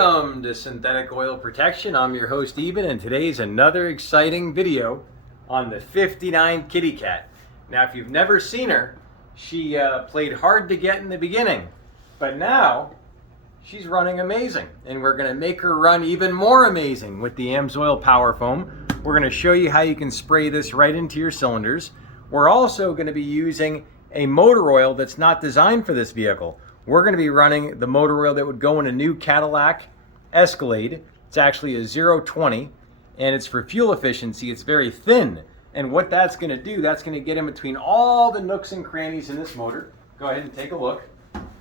Welcome to Synthetic Oil Protection. I'm your host Eben, and today's another exciting video on the 59 Kitty Cat. Now, if you've never seen her, she played hard to get in the beginning, but now she's running amazing, and we're going to make her run even more amazing with the AMSOIL Power Foam. We're going to show you how you can spray this right into your cylinders. We're also going to be using a motor oil that's not designed for this vehicle. We're going to be running the motor oil that would go in a new Cadillac Escalade. It's actually a 0W-20, and it's for fuel efficiency. It's very thin, and what that's going to do, that's going to get in between all the nooks and crannies in this motor. Go ahead and take a look.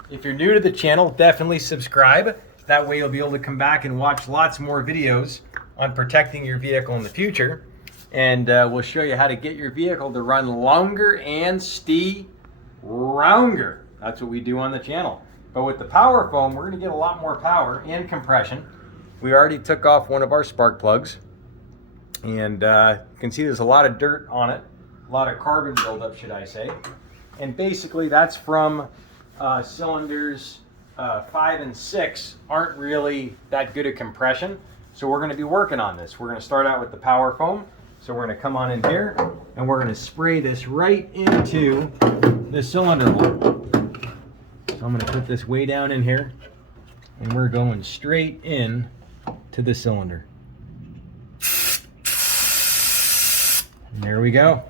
If you're new to the channel, definitely subscribe. That way you'll be able to come back and watch lots more videos on protecting your vehicle in the future. And we'll show you how to get your vehicle to run longer and stronger. That's what we do on the channel. But with the Power Foam, we're going to get a lot more power and compression. We already took off one of our spark plugs, and you can see there's a lot of dirt on it, a lot of carbon buildup, should I say. And basically that's from cylinders 5 and 6 aren't really that good at compression. So we're going to be working on this. We're going to start out with the Power Foam. So we're going to come on in here, and we're going to spray this right into the cylinder hole. So I'm going to put this way down in here, and we're going straight in to the cylinder. And there we go.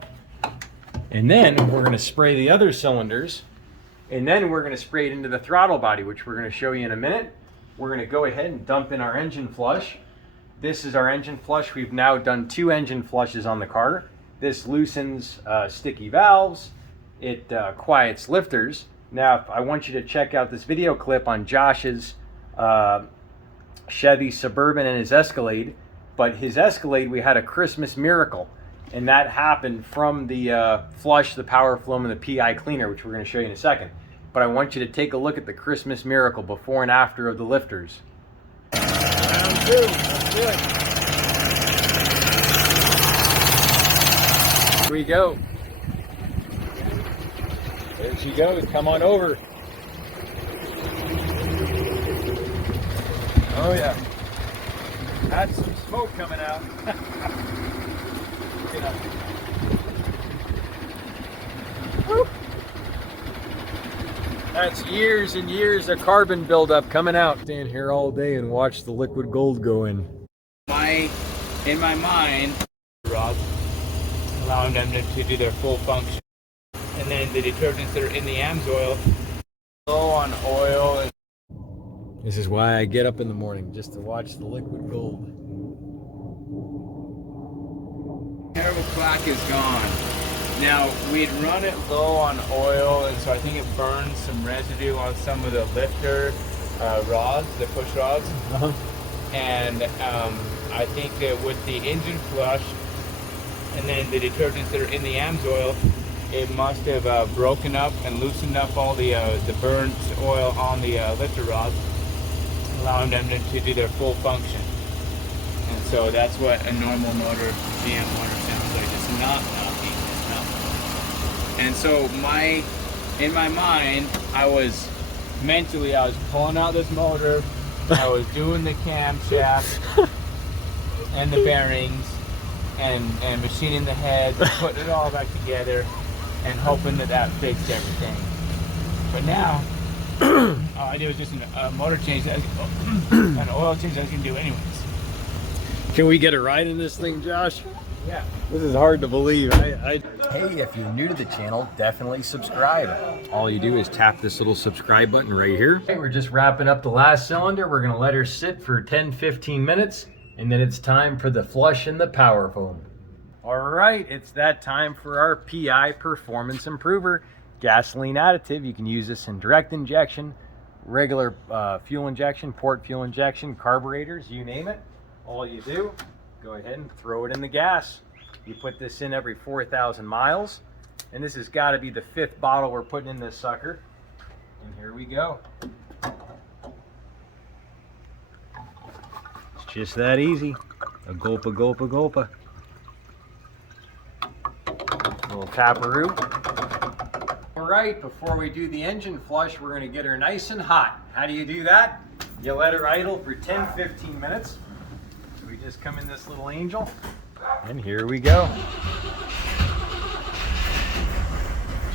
And then we're going to spray the other cylinders, and then we're going to spray it into the throttle body, which we're going to show you in a minute. We're going to go ahead and dump in our engine flush. This is our engine flush. We've now done 2 engine flushes on the car. This loosens sticky valves. It quiets lifters. Now, I want you to check out this video clip on Josh's Chevy Suburban and his Escalade. But his Escalade, we had a Christmas miracle. And that happened from the flush, the Power Foam, and the PI cleaner, which we're going to show you in a second. But I want you to take a look at the Christmas miracle before and after of the lifters. Round 2. Let's do it. Here we go. There she goes. Come on over. Oh yeah. That's some smoke coming out. Woo. That's years and years of carbon buildup coming out. Stand here all day and watch the liquid gold go in. In my mind, rods, allowing them to do their full function. And then the detergents that are in the AMSOIL, low on oil. This is why I get up in the morning, just to watch the liquid gold. Terrible plaque is gone. Now, we'd run it low on oil, and so I think it burns some residue on some of the lifter rods, the push rods. And I think that with the engine flush and then the detergents that are in the AMSOIL, it must have broken up and loosened up all the burnt oil on the lifter rods, allowing them to do their full function. And so that's what a normal motor, GM motor, sounds like. It's not knocking. It's not. And so in my mind, I was pulling out this motor. I was doing the camshaft and the bearings and machining the head, putting it all back together, and hoping that fixed everything. But now, all I did was just a motor change, an oil change that I can do anyways. Can we get a ride in this thing, Josh? Yeah. This is hard to believe. Hey, if you're new to the channel, definitely subscribe. All you do is tap this little subscribe button right here. Okay, we're just wrapping up the last cylinder. We're going to let her sit for 10-15 minutes, and then it's time for the flush and the Power Foam. All right, it's that time for our PI Performance Improver gasoline additive. You can use this in direct injection, regular fuel injection, port fuel injection, carburetors, you name it. All you do, go ahead and throw it in the gas. You put this in every 4,000 miles, and this has got to be the 5th bottle we're putting in this sucker. And here we go. It's just that easy. A gulpa, gulpa, gulpa. Little taparoo. All right, before we do the engine flush, we're going to get her nice and hot. How do you do that? You let her idle for 10-15 minutes. So we just come in this little angel, and here we go.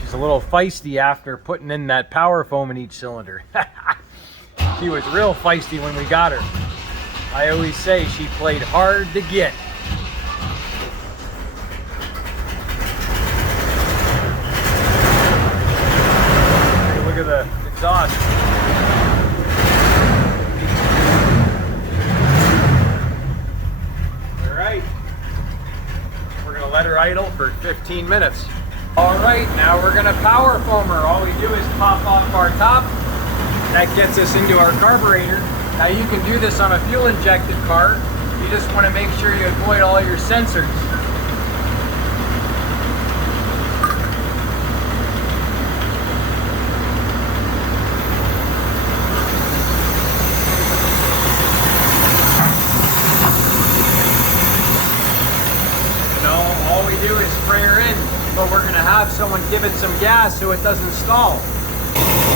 She's a little feisty after putting in that power foam in each cylinder. She was real feisty when we got her. I always say she played hard to get. Hey, look at the exhaust. All right, we're gonna let her idle for 15 minutes. All right, now we're gonna power foam her. All we do is pop off our top. That gets us into our carburetor. Now you can do this on a fuel injected car. You just want to make sure you avoid all your sensors. And all we do is spray her in, but we're going to have someone give it some gas so it doesn't stall.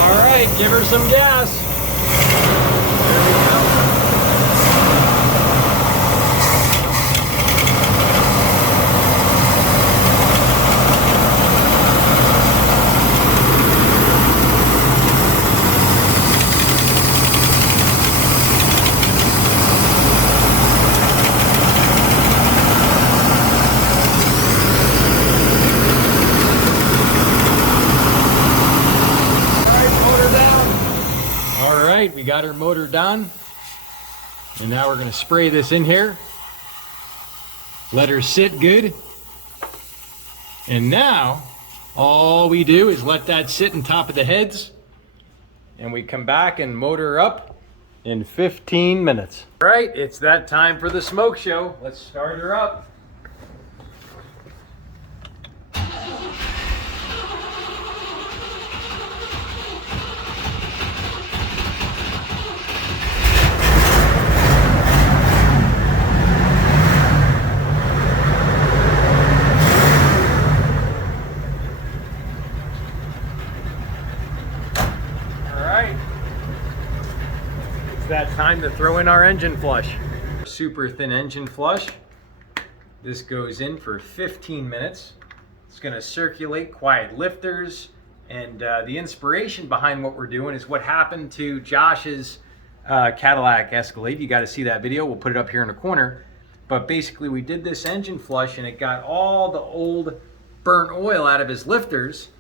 All right, give her some gas. There we go. We got her motor done, and now we're going to spray this in here, let her sit good, and now all we do is let that sit on top of the heads, and we come back and motor her up in 15 minutes. All right, it's that time for the smoke show. Let's start her up. That time to throw in our engine flush. Super thin engine flush. This goes in for 15 minutes. It's going to circulate quiet lifters, and the inspiration behind what we're doing is what happened to Josh's Cadillac Escalade. You got to see that video. We'll put it up here in the corner. But basically we did this engine flush, and it got all the old burnt oil out of his lifters,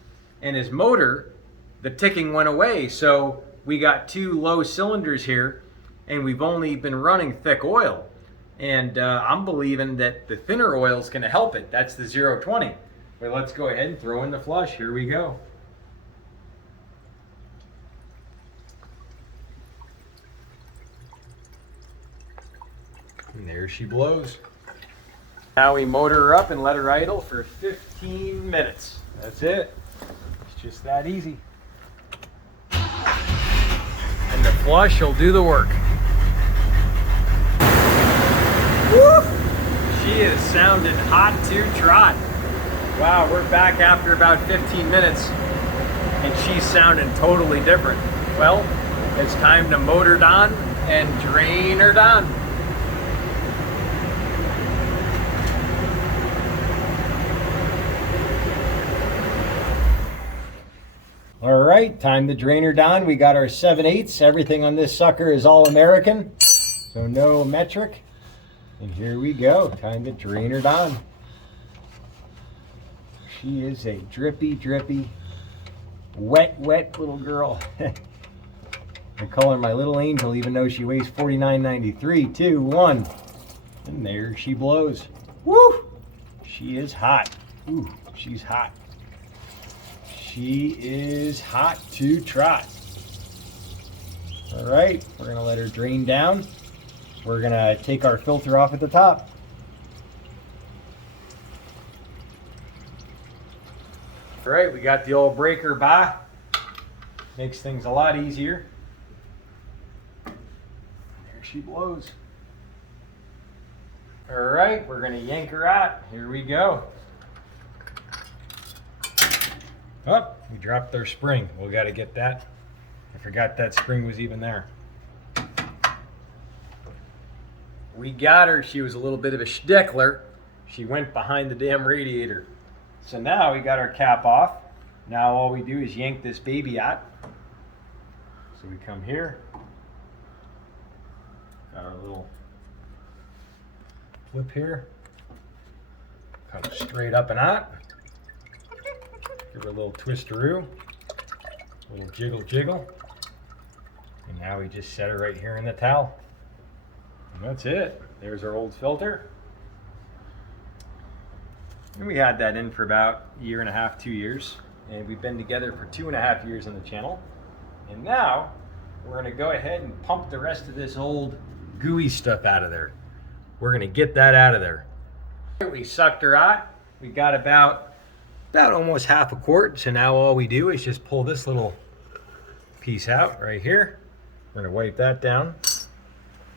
and his motor, the ticking went away. So we got two low cylinders here, and we've only been running thick oil. And I'm believing that the thinner oil is going to help it. That's the 0W-20. But let's go ahead and throw in the flush. Here we go. And there she blows. Now we motor her up and let her idle for 15 minutes. That's it. It's just that easy. And the flush will do the work. Woo! She is sounding hot to trot. Wow, we're back after about 15 minutes, and she's sounding totally different. Well, it's time to motor down and drain her down. All right, time to drain her down. We got our 7/8. Everything on this sucker is all American, so no metric. And here we go, time to drain her down. She is a drippy, drippy, wet little girl. I call her my little angel, even though she weighs 49.93. 2, 1, and there she blows. Woo! She is hot. Ooh, she's hot. She is hot to trot. All right, we're gonna let her drain down. We're gonna take our filter off at the top. All right, we got the old breaker by. Makes things a lot easier. There she blows. All right, we're gonna yank her out. Here we go. Oh, we dropped our spring. We got to get that. I forgot that spring was even there. We got her. She was a little bit of a stickler. She went behind the damn radiator. So now we got our cap off. Now all we do is yank this baby out. So we come here. Got our little flip here. Come straight up and out. Give her a little twisteroo. A little jiggle jiggle. And now we just set her right here in the towel. And that's it. There's our old filter. And we had that in for about a year and a half, 2 years. And we've been together for 2.5 years on the channel. And now we're gonna go ahead and pump the rest of this old gooey stuff out of there. We're gonna get that out of there. We sucked her out. We got about almost half a quart. So now all we do is just pull this little piece out right here. We're gonna wipe that down.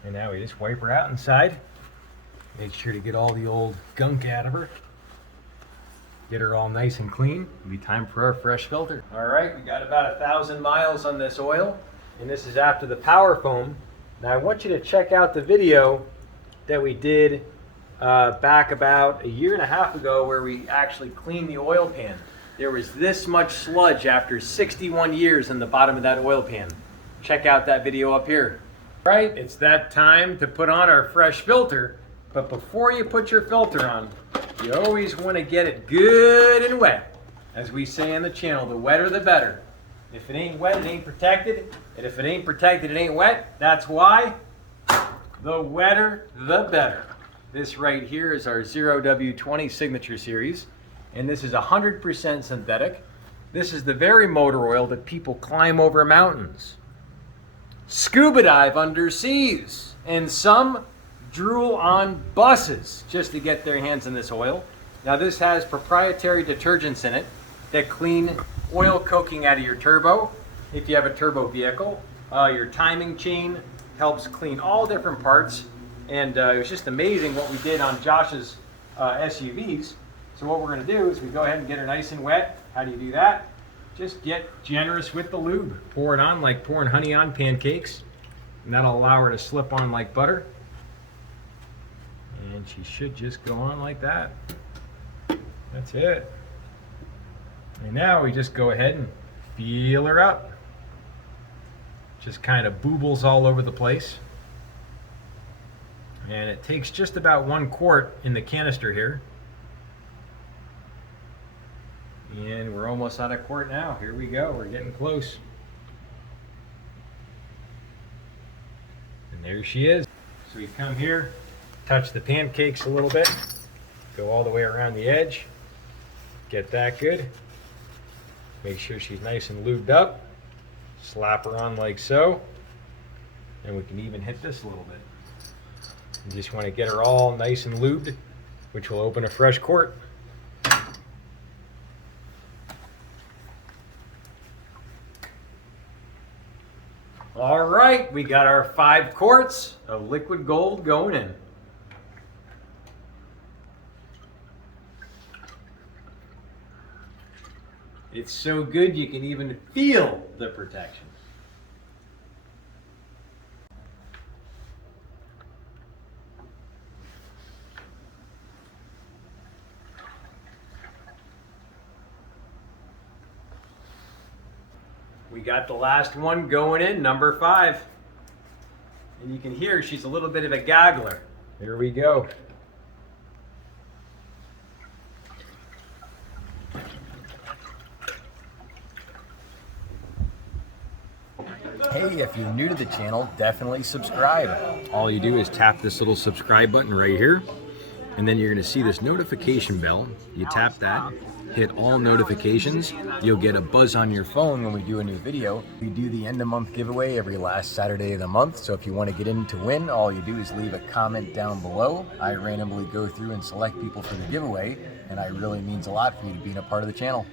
And now we just wipe her out inside. Make sure to get all the old gunk out of her. Get her all nice and clean. It'll be time for our fresh filter. All right, we got about 1,000 miles on this oil. And this is after the power foam. Now I want you to check out the video that we did back about a year and a half ago where we actually cleaned the oil pan. There was this much sludge after 61 years in the bottom of that oil pan. Check out that video up here. All right, it's that time to put on our fresh filter. But before you put your filter on, you always want to get it good and wet. As we say on the channel, the wetter the better. If it ain't wet, it ain't protected. And if it ain't protected, it ain't wet. That's why the wetter, the better. This right here is our 0W-20 Signature Series. And this is 100% synthetic. This is the very motor oil that people climb over mountains, scuba dive under seas, and some drool on buses just to get their hands on this oil. Now this has proprietary detergents in it that clean oil coking out of your turbo. If you have a turbo vehicle, your timing chain helps clean all different parts. And it was just amazing what we did on Josh's SUVs. So what we're gonna do is we go ahead and get her nice and wet. How do you do that? Just get generous with the lube. Pour it on like pouring honey on pancakes. And that'll allow her to slip on like butter. And she should just go on like that. That's it. And now we just go ahead and feel her up. Just kind of boobles all over the place. And it takes just about 1 quart in the canister here. And we're almost out of quart now. Here we go, we're getting close. And there she is. So we come here, touch the pancakes a little bit, go all the way around the edge, get that good. Make sure she's nice and lubed up. Slap her on like so. And we can even hit this a little bit. You just want to get her all nice and lubed, which will open a fresh quart. All right, we got our 5 quarts of liquid gold going in. It's so good you can even feel the protection. We got the last one going in, number 5. And you can hear she's a little bit of a gaggler. Here we go. Hey, if you're new to the channel, definitely subscribe. All you do is tap this little subscribe button right here, and then you're going to see this notification bell. You tap that, hit all notifications. You'll get a buzz on your phone when we do a new video. We do the end of month giveaway every last Saturday of the month, so if you want to get in to win, all you do is leave a comment down below. I randomly go through and select people for the giveaway, and it really means a lot for you to being a part of the channel.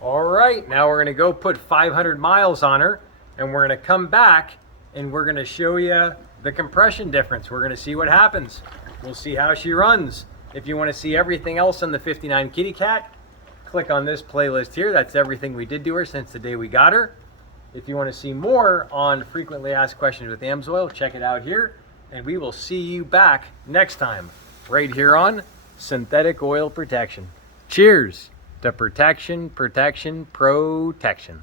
All right, now we're going to go put 500 miles on her, and we're going to come back and we're going to show you the compression difference. We're going to see what happens. We'll see how she runs. If you want to see everything else on the 59 Kitty Cat, click on this playlist here. That's everything we did to her since the day we got her. If you want to see more on frequently asked questions with AMSOIL, check it out here. and we will see you back next time right here on Synthetic Oil Protection. Cheers to protection, protection, protection.